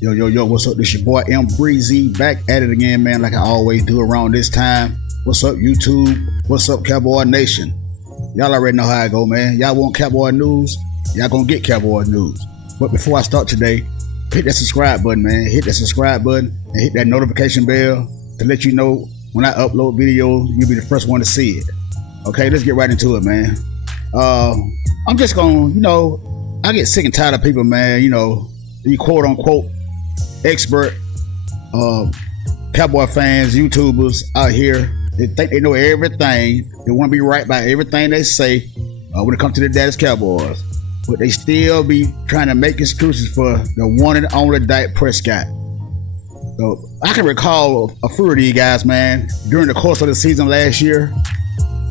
Yo, what's up? This your boy M Breezy back at it again, man, like I always do around this time. What's up, YouTube? What's up, Cowboy Nation? Y'all already know how I go, man. Y'all want Cowboy news? Y'all gonna get Cowboy news. But before I start today, hit that subscribe button, man. Hit that subscribe button and hit that notification bell to let you know when I upload videos, you'll be the first one to see it. Okay, let's get right into it, man. I'm just gonna, I get sick and tired of people, man, the quote unquote expert Cowboy fans, YouTubers out here. They think they know everything. They want to be right by everything they say when it comes to the Dallas Cowboys. But they still be trying to make excuses for the one and only Dak Prescott. So I can recall a few of these guys, man, during the course of the season last year,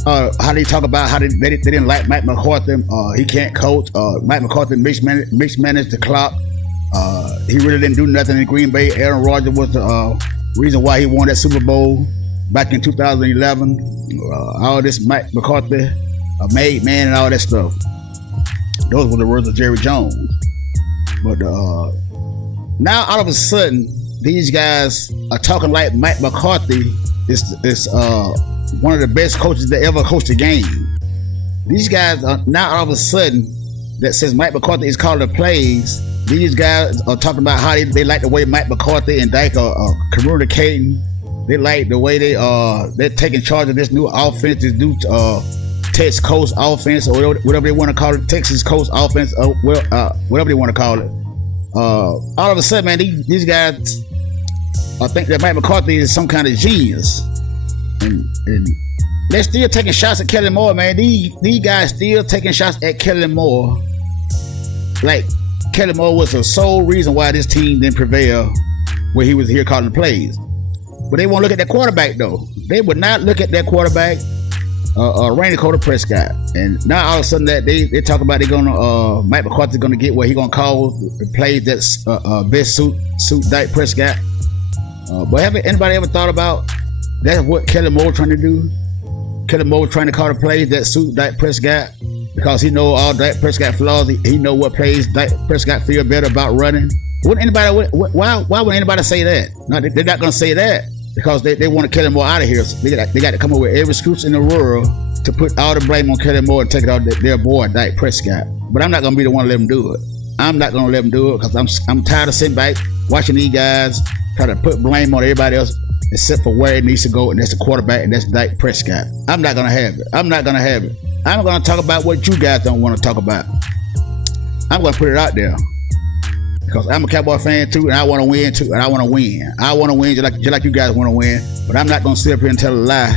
how they talk about how they didn't like Mike McCarthy. He can't coach. Mike McCarthy mismanaged the clock. He really didn't do nothing in Green Bay. Aaron Rodgers was the reason why he won that Super Bowl back in 2011. All this Mike McCarthy, a made man and all that stuff. Those were the words of Jerry Jones. But now all of a sudden, these guys are talking like Mike McCarthy is one of the best coaches that ever coached a game. These guys are now all of a sudden, that says Mike McCarthy is calling the plays. These guys are talking about how they like the way Mike McCarthy and Dak are communicating. They like the way they're taking charge of this new offense, this new Texas Coast offense, or whatever they want to call it, Texas Coast offense, whatever they want to call it. All of a sudden, man, these guys, I think that Mike McCarthy is some kind of genius, and they're still taking shots at Kellen Moore, man. These guys still taking shots at Kellen Moore, like Kellen Moore was the sole reason why this team didn't prevail when he was here calling the plays. But they won't look at that quarterback, though. They would not look at that quarterback, Randy Prescott. And now all of a sudden that they talk about they're gonna Mike McCarthy's gonna get what he gonna call the plays that's best suit Dak Prescott. But haven't anybody ever thought about that's what Kellen Moore trying to do? Kellen Moore trying to call the plays that suit Dak Prescott because he know all Dak Prescott flaws. He know what plays Dak Prescott feel better about running. Why would anybody say that? No, they're not gonna say that because they want to Kellen Moore out of here. So they got to come up with every excuse in the world to put all the blame on Kellen Moore and take it out their boy Dak Prescott. But I'm not gonna be the one to let them do it. I'm not gonna let them do it because I'm tired of sitting back watching these guys try to put blame on everybody else except for where it needs to go, and that's the quarterback, and that's Dak Prescott. I'm not gonna have it. I'm not gonna have it. I'm gonna talk about what you guys don't want to talk about. I'm gonna put it out there because I'm a Cowboy fan too, and I want to win too, and I want to win. I want to win just like you guys want to win. But I'm not gonna sit up here and tell a lie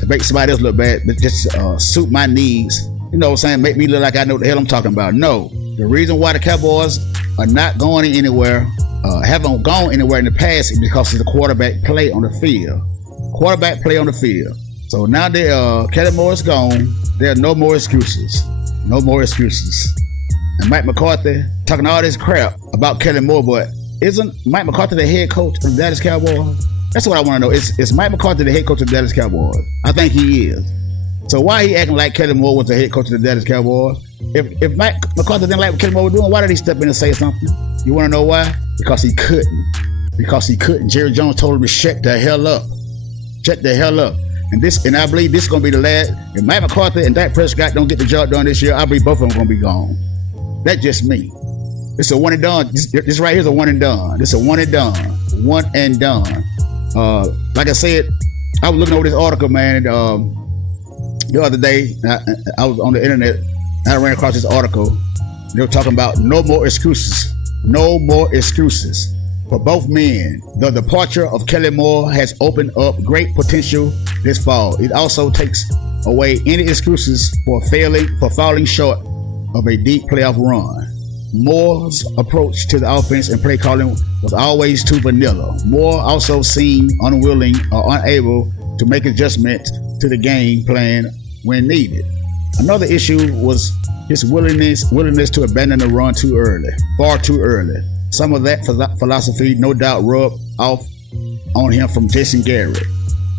to make somebody else look bad, but just suit my needs. You know what I'm saying? Make me look like I know what the hell I'm talking about. No, the reason why the Cowboys are not going anywhere, haven't gone anywhere in the past, is because of the quarterback play on the field. Quarterback play on the field. So now that Kellen Moore is gone, there are no more excuses. No more excuses. And Mike McCarthy talking all this crap about Kellen Moore, but isn't Mike McCarthy the head coach of the Dallas Cowboys? That's what I want to know. Is Mike McCarthy the head coach of the Dallas Cowboys? I think he is. So why he acting like Kellen Moore was the head coach of the Dallas Cowboys? If Mike McCarthy didn't like what Kellen Moore was doing, why did he step in and say something? You want to know why? Because he couldn't. Because he couldn't. Jerry Jones told him to shut the hell up. Shut the hell up. And I believe this is going to be the last. If Mike McCarthy and Dak Prescott don't get the job done this year, I believe both of them going to be gone. That's just me. It's a one and done. This right here is a one and done. This is a one and done. One and done. Like I said, I was looking over this article, man. The other day, I was on the internet. And I ran across this article. They were talking about no more excuses. No more excuses. For both men, the departure of Kellen Moore has opened up great potential this fall. It also takes away any excuses for falling short of a deep playoff run. Moore's approach to the offense and play calling was always too vanilla. Moore also seemed unwilling or unable to make adjustments to the game plan when needed. Another issue was his willingness to abandon the run too early, far too early. Some of that philosophy no doubt rubbed off on him from Jason Garrett.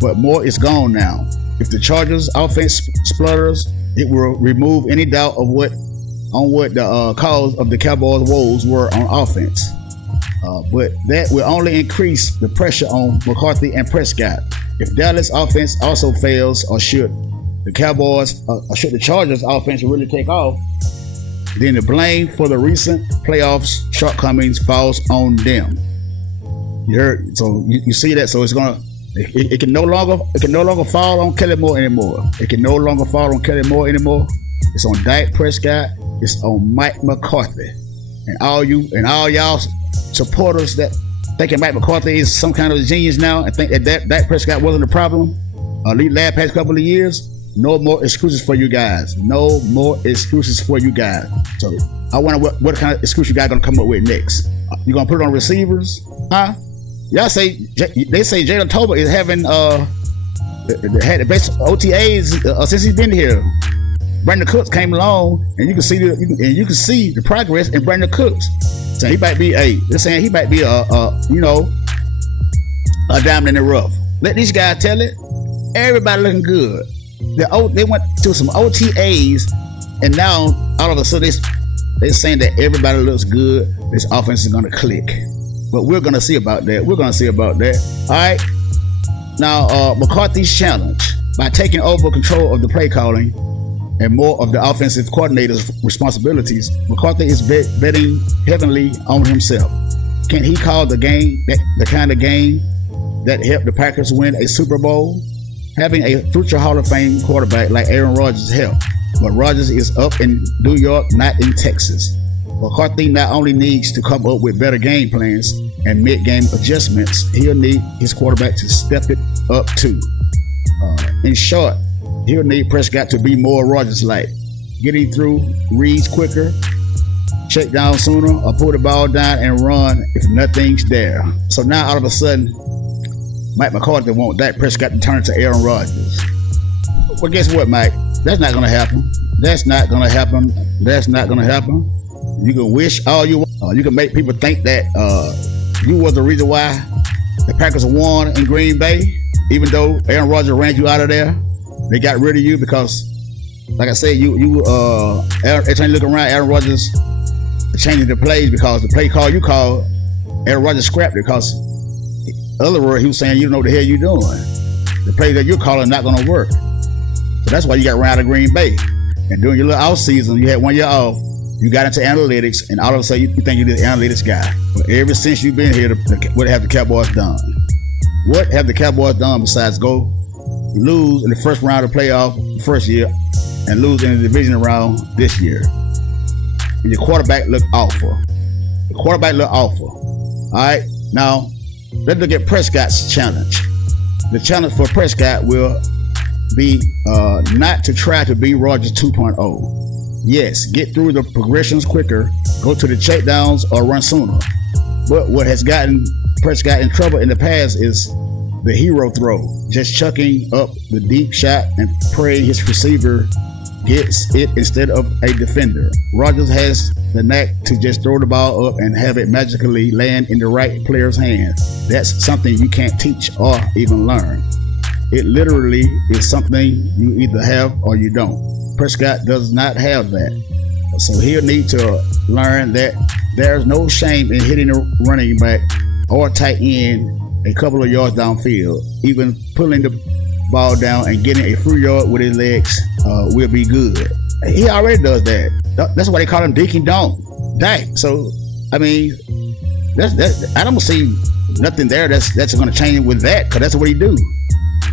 But Moore is gone now. If the Chargers offense splutters, it will remove any doubt of what the cause of the Cowboys' woes were on offense. But that will only increase the pressure on McCarthy and Prescott. If Dallas offense also fails, or should the Cowboys, or should the Chargers offense really take off, then the blame for the recent playoffs shortcomings falls on them. You heard? So you see that? So it's gonna. It can no longer fall on Kellen Moore anymore. It can no longer fall on Kellen Moore anymore. It's on Dak Prescott. It's on Mike McCarthy, and all y'all supporters that thinking Mike McCarthy is some kind of genius now and think that Dak Prescott wasn't a problem these last past couple of years. No more excuses for you guys. No more excuses for you guys. So I wonder what kind of excuse you guys gonna come up with next. You gonna put it on receivers? Huh? Y'all say they say Jalen Tolbert is having had the best OTAs since he's been here. Brandon Cooks came along, and you can see the progress in Brandon Cooks. So he might be they're saying he might be a diamond in the rough. Let these guys tell it. Everybody looking good. They went to some OTAs, and now all of a sudden they're saying that everybody looks good. This offense is gonna click. But we're gonna see about that. All right. Now McCarthy's challenge by taking over control of the play calling and more of the offensive coordinator's responsibilities. McCarthy is betting heavily on himself. Can he call the game, the kind of game that helped the Packers win a Super Bowl? Having a future Hall of Fame quarterback like Aaron Rodgers helped, but Rodgers is up in New York, not in Texas. McCarthy not only needs to come up with better game plans and mid-game adjustments, he'll need his quarterback to step it up too. In short, he'll need Prescott to be more Rodgers-like, getting through reads quicker, check down sooner, or pull the ball down and run if nothing's there. So now all of a sudden, Mike McCarthy wants Dak Prescott to turn to Aaron Rodgers. Well, guess what, Mike? That's not going to happen. That's not going to happen. You can wish all you want. You can make people think that you was the reason why the Packers won in Green Bay, even though Aaron Rodgers ran you out of there. They got rid of you because, like I said, every time you look around, Aaron Rodgers changing the plays because the play call you called, Aaron Rodgers scrapped it because, in other words, he was saying you don't know what the hell you're doing. The play that you're calling not going to work. So that's why you got run out of Green Bay. And during your little off season, you had 1 year off. You got into analytics, and all of a sudden you think you're the analytics guy. But ever since you've been here, what have the Cowboys done? What have the Cowboys done besides go lose in the first round of the playoff the first year and lose in the division round this year? And your quarterback looked awful. All right, now let's look at Prescott's challenge. The challenge for Prescott will be not to try to be Rodgers 2.0. Yes, get through the progressions quicker, go to the checkdowns, or run sooner. But what has gotten Prescott in trouble in the past is the hero throw, just chucking up the deep shot and praying his receiver gets it instead of a defender. Rodgers has the knack to just throw the ball up and have it magically land in the right player's hand. That's something you can't teach or even learn. It literally is something you either have or you don't. Prescott does not have that. So he'll need to learn that there's no shame in hitting a running back or tight end a couple of yards downfield. Even pulling the ball down and getting a few yards with his legs will be good. He already does that. That's why they call him Dink and Dak. So, I mean, I don't see nothing there that's going to change with that, because that's what he do.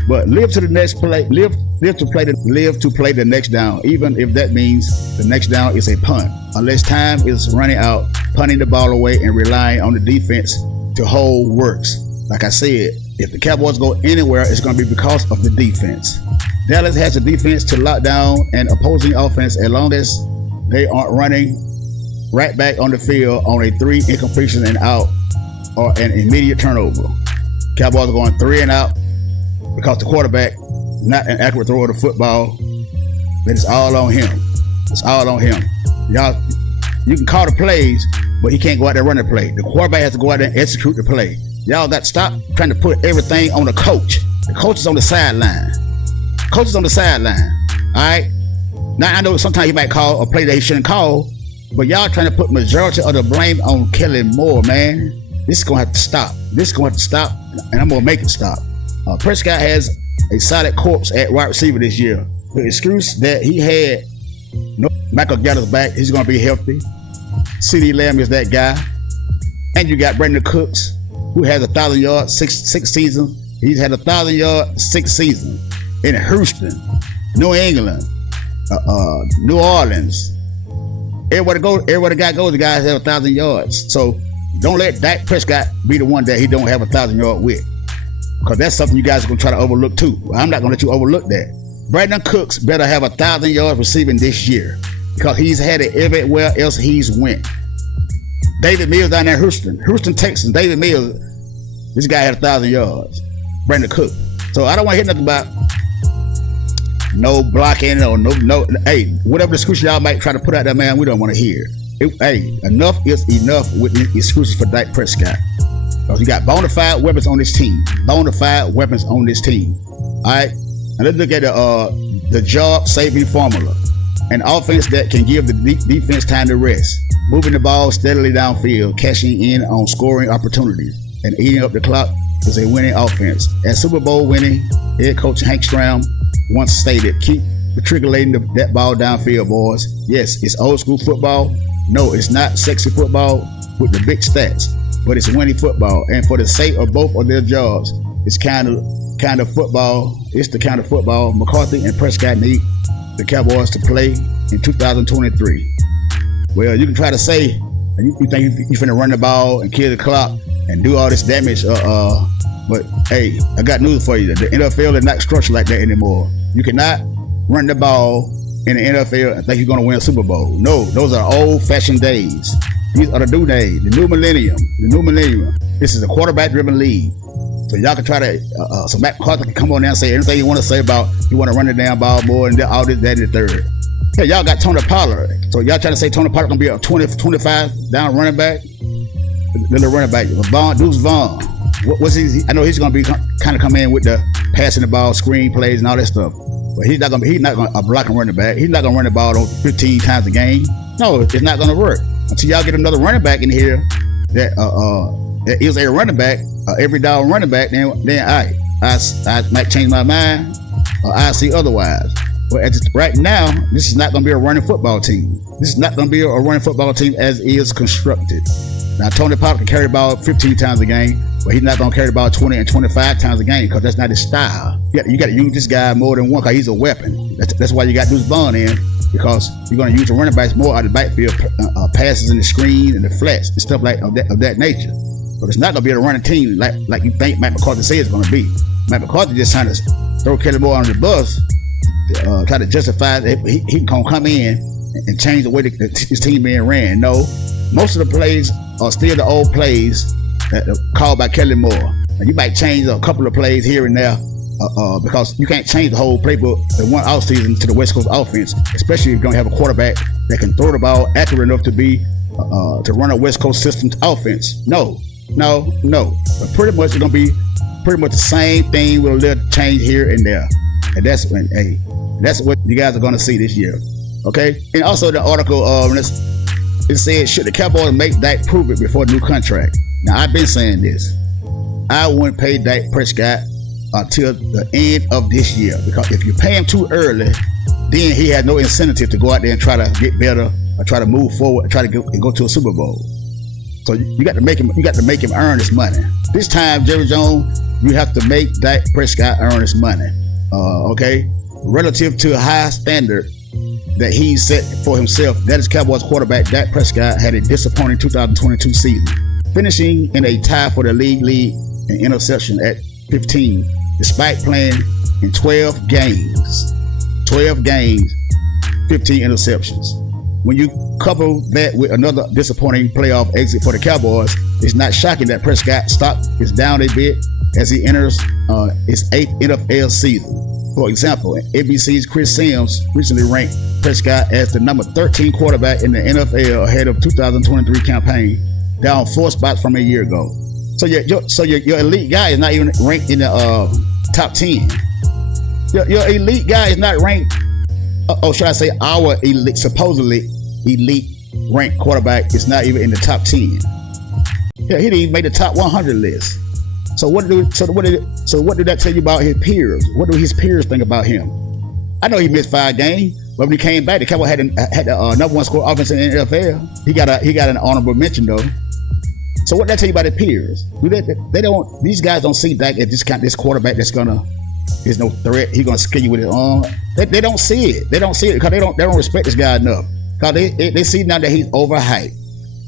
But live to the next play, live to play the next down, even if that means the next down is a punt. Unless time is running out, punting the ball away and relying on the defense to hold works. Like I said, if the Cowboys go anywhere, it's going to be because of the defense. Dallas has the defense to lock down an opposing offense as long as they aren't running right back on the field on a 3 incompletion and out or an immediate turnover. Cowboys are going 3 and out because the quarterback not an accurate thrower of the football. But it's all on him. Y'all, you can call the plays, but he can't go out there and run the play. The quarterback has to go out there and execute the play. Y'all got to stop trying to put everything on the coach. The coach is on the sideline. All right? Now, I know sometimes he might call a play that he shouldn't call, but y'all trying to put majority of the blame on Kellen Moore, man. This is gonna have to stop. This is gonna have to stop, and I'm gonna make it stop. Prescott has a solid corpse at wide receiver this year. The excuse that he had, no, Michael got his back. He's gonna be healthy. CeeDee Lamb is that guy, and you got Brandon Cooks, who has 1,000 yards, six seasons. He's had 1,000 yards, 6 seasons in Houston, New England, New Orleans. Everywhere the guy goes, the guy has 1,000 yards. So don't let Dak Prescott be the one that he don't have 1,000 yards with, because that's something you guys are gonna try to overlook too. I'm not gonna let you overlook that. Brandon Cooks better have 1,000 yards receiving this year, because he's had it everywhere else he's went. David Mills down there in Houston, Texas. David Mills, this guy had 1,000 yards. Brandon Cooks. So I don't want to hear nothing about no blocking or no. Hey, whatever excuse y'all might try to put out there, man, we don't want to hear. Hey, enough is enough with the excuses for Dak Prescott. Because you got bona fide weapons on this team. Bona fide weapons on this team. All right. Now let's look at the job-saving formula. An offense that can give the defense time to rest, moving the ball steadily downfield, cashing in on scoring opportunities, and eating up the clock is a winning offense. As Super Bowl winning head coach Hank Stram once stated, keep matriculating that ball downfield, boys. Yes, it's old school football. No, it's not sexy football with the big stats, but it's winning football. And for the sake of both of their jobs, it's kind of football. It's the kind of football McCarthy and Prescott need the Cowboys to play in 2023. Well, you can try to say, you think you finna run the ball and kill the clock and do all this damage, but hey, I got news for you. The NFL is not structured like that anymore. You cannot run the ball in the NFL and think you're gonna win a Super Bowl. No, those are old-fashioned days. These are the new days, the new millennium. This is a quarterback-driven league. So y'all can try to, so Matt McCarthy can come on there and say anything you want to say about you want to run the damn ball more and all this, that, and the third. Yeah, y'all got Tony Pollard. So y'all trying to say Tony Pollard gonna be a 20-25 down running back? Little running back, Deuce Vaughn. What's he? I know he's gonna be kind of come in with the passing the ball, screen plays, and all that stuff. But he's not gonna a blocking running back. He's not gonna run the ball 15 times a game. No, it's not gonna work until y'all get another running back in here that is a running back, every down running back. Then I might change my mind, or I see otherwise. But right now, this is not gonna be a running football team. This is not gonna be a running football team as is constructed. Now, Tony Pollard can carry the ball 15 times a game, but he's not going to carry the ball 20 and 25 times a game, because that's not his style. You got to use this guy more than one, because he's a weapon. That's why you got Deuce Vaughn in, because you're going to use the running backs more out of the backfield, passes in the screen and the flats and stuff like of that nature. But it's not going to be a running team like you think Matt McCarthy says it's going to be. Matt McCarthy just trying to throw Kelly Moore on the bus, try to justify that he going to come in and change the way his team being ran. No, most of the plays are still the old plays that are called by Kelly Moore. And you might change a couple of plays here and there because you can't change the whole playbook in one offseason to the West Coast offense, especially if you're going to have a quarterback that can throw the ball accurate enough to run a West Coast system offense. No. But pretty much it's going to be pretty much the same thing with a little change here and there. And that's what you guys are going to see this year. Okay? And also the article, it said, should the Cowboys make Dak prove it before the new contract? Now, I've been saying this. I wouldn't pay Dak Prescott until the end of this year, because if you pay him too early, then he has no incentive to go out there and try to get better or try to move forward and try to go to a Super Bowl. So you got to make him earn his money. This time, Jerry Jones, you have to make Dak Prescott earn his money. Okay? Relative to a high standard that he set for himself, that is Cowboys quarterback Dak Prescott had a disappointing 2022 season, finishing in a tie for the league lead in interception at 15, despite playing in 12 games, 15 interceptions. When you couple that with another disappointing playoff exit for the Cowboys, it's not shocking that Prescott stock is down a bit as he enters his 8th NFL season. For example, NBC's Chris Sims recently ranked Prescott as the number 13 quarterback in the NFL ahead of 2023 campaign, down 4 spots from a year ago. So your elite guy is not even ranked in the top 10. Your elite guy is not ranked. Should I say our elite, supposedly elite ranked quarterback is not even in the top 10. Yeah, he didn't even make the top 100 list. So what did that tell you about his peers? What do his peers think about him? I know he missed 5 games, but when he came back, the Cowboys had the number 1 score offense in the NFL. He got an honorable mention though. So what that tell you about his peers? These guys don't see Dak as this quarterback there's no threat. He's gonna scare you with his arm. They don't see it. They don't see it because they don't respect this guy enough. Because they see now that he's overhyped.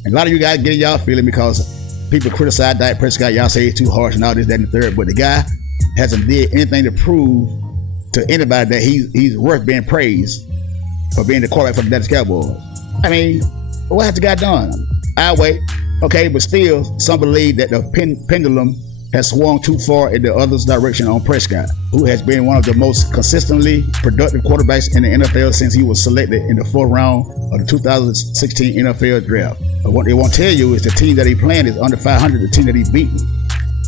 And a lot of you guys get y'all feeling because people criticize Dak Prescott. Y'all say he's too harsh and all this, that, and the third. But the guy hasn't did anything to prove to anybody that he's worth being praised for being the quarterback for the Dallas Cowboys. I mean, what has the guy done? I wait. Okay, but still, some believe that the pendulum has swung too far in the other's direction on Prescott, who has been one of the most consistently productive quarterbacks in the NFL since he was selected in the 4th round of the 2016 NFL draft. But what they won't tell you is the team that he playing is under 500, the team that he's beaten.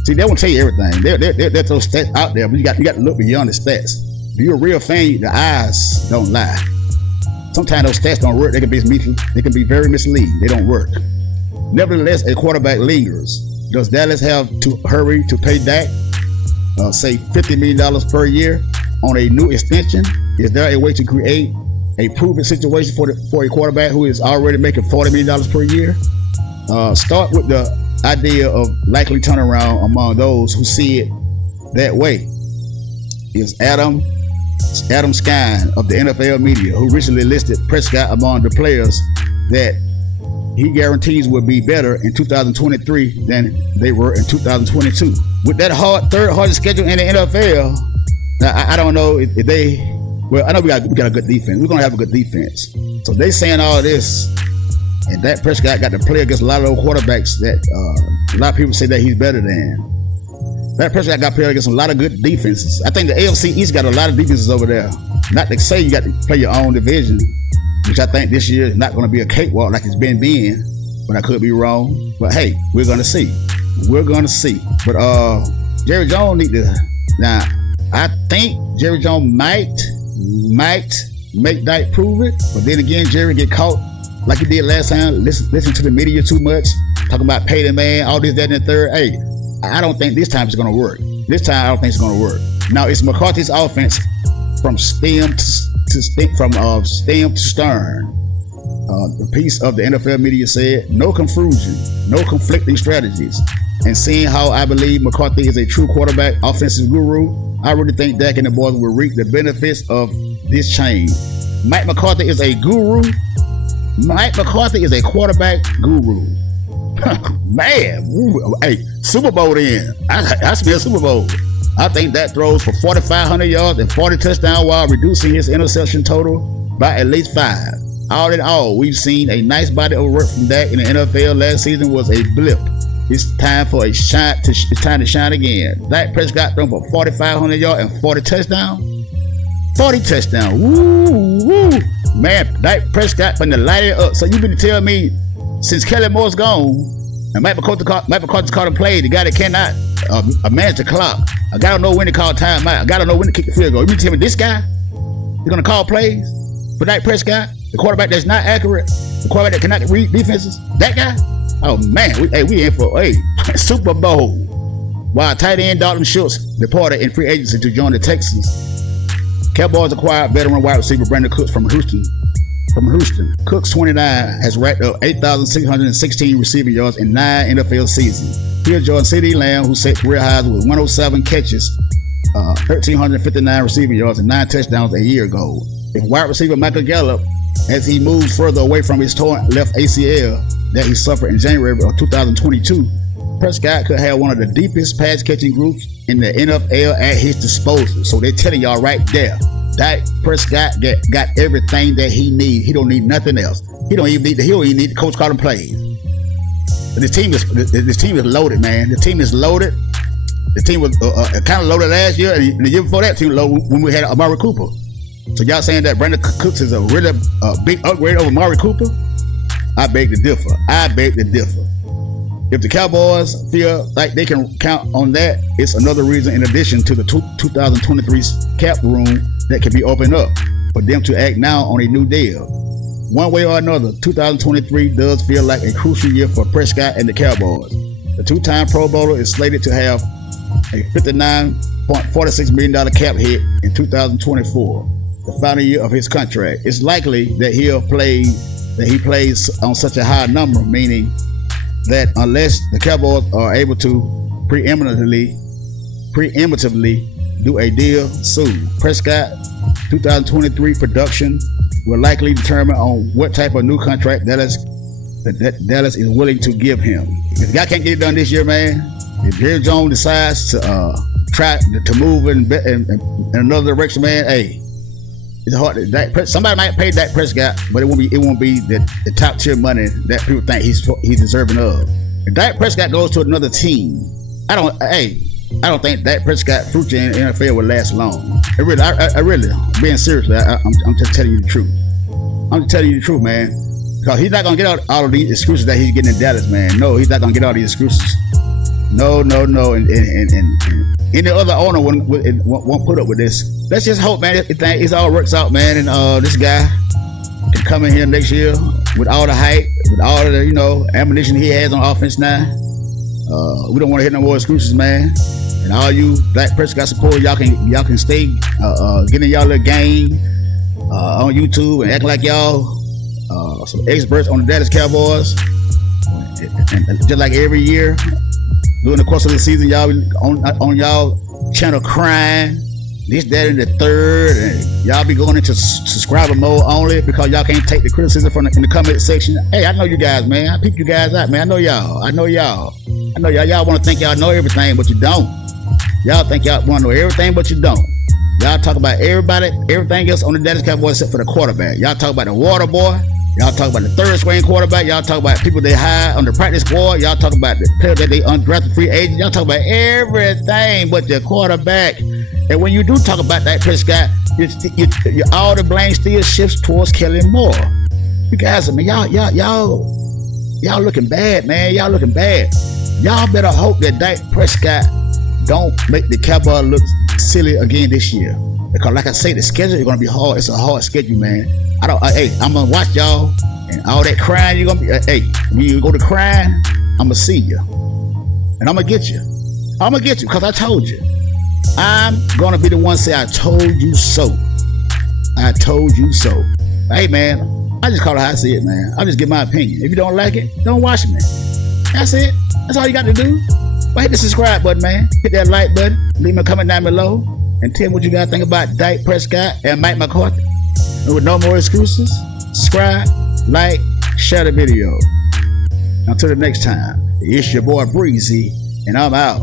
See, they won't tell you everything. They're those stats out there, but you got to look beyond the stats. If you're a real fan, the eyes don't lie. Sometimes those stats don't work. They can be very misleading. They don't work. Nevertheless, a quarterback lingers. Does Dallas have to hurry to pay Dak, say $50 million per year on a new extension? Is there a way to create a proven situation for a quarterback who is already making $40 million per year? Start with the idea of likely turnaround among those who see it that way. Is Adam Skine of the NFL media, who recently listed Prescott among the players that he guarantees will be better in 2023 than they were in 2022. With that third hardest schedule in the NFL, I don't know if they. Well, I know we got a good defense. We're gonna have a good defense. So they saying all this, and Dak Prescott got to play against a lot of those quarterbacks that a lot of people say that he's better than. Dak Prescott got to play against a lot of good defenses. I think the AFC East got a lot of defenses over there. Not to say you got to play your own division, which I think this year is not going to be a cakewalk like it's been, but I could be wrong. But hey, we're going to see. We're going to see. But Jerry Jones need to. Now, I think Jerry Jones might make Dak prove it. But then again, Jerry get caught like he did last time. Listen to the media too much, talking about pay the man, all this, that, and the third. Hey, I don't think this time it's going to work. This time I don't think it's going to work. Now it's McCarthy's offense from stem to stern. The piece of the NFL media said, no confusion, no conflicting strategies. And seeing how I believe McCarthy is a true quarterback, offensive guru, I really think Dak and the boys will reap the benefits of this change. Mike McCarthy is a guru. Mike McCarthy is a quarterback guru. Man, hey, Super Bowl then. I smell Super Bowl. I think that throws for 4,500 yards and 40 touchdowns while reducing his interception total by at least 5. All in all, we've seen a nice body of work from Dak in the NFL. Last season was a blip. It's time to shine again. Dak Prescott thrown for 4,500 yards and 40 touchdowns. 40 touchdowns. Woo. Man, Dak Prescott from the light it up. So you mean to tell me since Kellen Moore's gone and Mike McCarthy called a play, the guy that cannot manage the clock, a guy don't know when to call timeout, a guy don't know when to kick the field goal. You mean to tell me this guy is going to call plays for Dak Prescott, the quarterback that's not accurate, the quarterback that cannot read defenses? That guy? Oh man, we in for a Super Bowl. While tight end Dalton Schultz departed in free agency to join the Texans, Cowboys acquired veteran wide receiver Brandon Cooks from Houston. Cooks, 29, has racked up 8,616 receiving yards in 9 NFL seasons. He'll join CeeDee Lamb, who set career highs with 107 catches, 1,359 receiving yards, and 9 touchdowns a year ago. If wide receiver Michael Gallup, as he moves further away from his torn left ACL that he suffered in January of 2022, Prescott could have one of the deepest pass-catching groups in the NFL at his disposal. So they're telling y'all right there, Dak Prescott got everything that he needs. He don't need nothing else. He don't even need the coach calling plays. This team is loaded, man. The team is loaded. The team was kind of loaded last year, and the year before that, team loaded when we had Amari Cooper. So y'all saying that Brandon Cooks is a really big upgrade over Amari Cooper? I beg to differ. If the Cowboys feel like they can count on that, it's another reason in addition to the 2023 cap room that can be opened up for them to act now on a new deal. One way or another, 2023 does feel like a crucial year for Prescott and the Cowboys. The two-time Pro Bowler is slated to have a $59.46 million cap hit in 2024, the final year of his contract. It's likely that he plays on such a high number, meaning that unless the Cowboys are able to preemptively do a deal soon, Prescott 2023 production will likely determine on what type of new contract Dallas is willing to give him. If the guy can't get it done this year, man, if Jerry Jones decides to try to move in another direction, man, hey, it's hard. Somebody might pay Dak Prescott, but it won't be the top tier money that people think he's deserving of. If Dak Prescott goes to another team, I don't think Dak Prescott future in the NFL will last long. I really, being serious, I'm just telling you the truth. I'm just telling you the truth, man. Because he's not gonna get all of these excuses that he's getting in Dallas, man. No, he's not gonna get all these excuses. No. And any other owner won't put up with this. Let's just hope, man, it all works out, man. And this guy can come in here next year with all the hype, with all the ammunition he has on offense now. We don't want to hear no more excuses, man. And all you Dak Prescott supporters, y'all can stay getting y'all little game on YouTube and act like y'all some experts on the Dallas Cowboys. And just like every year, during the course of the season, y'all on y'all channel crying, this, that, and the third, and y'all be going into subscriber mode only because y'all can't take the criticism in the comment section. Hey, I know you guys, man. I peep you guys out, man. I know y'all. Y'all want to think y'all know everything, but you don't. Y'all think y'all want to know everything, but you don't. Y'all talk about everything else on the Dallas Cowboys except for the quarterback. Y'all talk about the water boy. Y'all talk about the third string quarterback. Y'all talk about people they hire on the practice squad. Y'all talk about the players that they undrafted free agents. Y'all talk about everything but the quarterback. And when you do talk about that Prescott, all the blame still shifts towards Kellen Moore. You guys, I mean, y'all looking bad, man. Y'all looking bad. Y'all better hope that Dak Prescott don't make the Cowboys look silly again this year. Because like I say, the schedule is gonna be hard. It's a hard schedule, man. I'm gonna watch y'all and all that crying you're gonna be. When you go to crying, I'm gonna see you. And I'm gonna get you. I'm gonna get you because I told you. I'm gonna be the one to say, I told you so. I told you so. Hey, man, I just call it how I see it, man. I'll just give my opinion. If you don't like it, don't watch me. That's it. That's all you got to do. Well, hit the subscribe button, man. Hit that like button. Leave me a comment down below. And tell me what you guys think about Dak Prescott and Mike McCarthy. And with no more excuses, subscribe, like, share the video. Until the next time, it's your boy Breezy, and I'm out.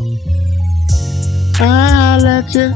I'll let you